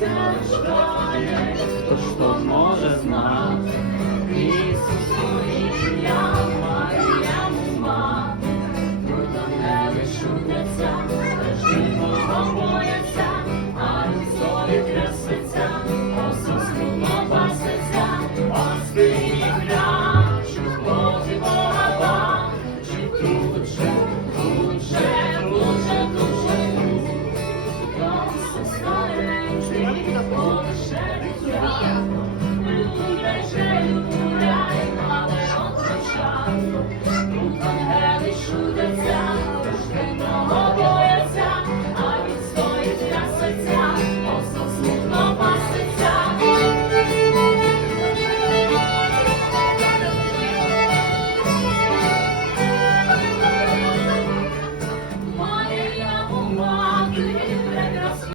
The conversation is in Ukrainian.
Хто що може знати? Старенький, полише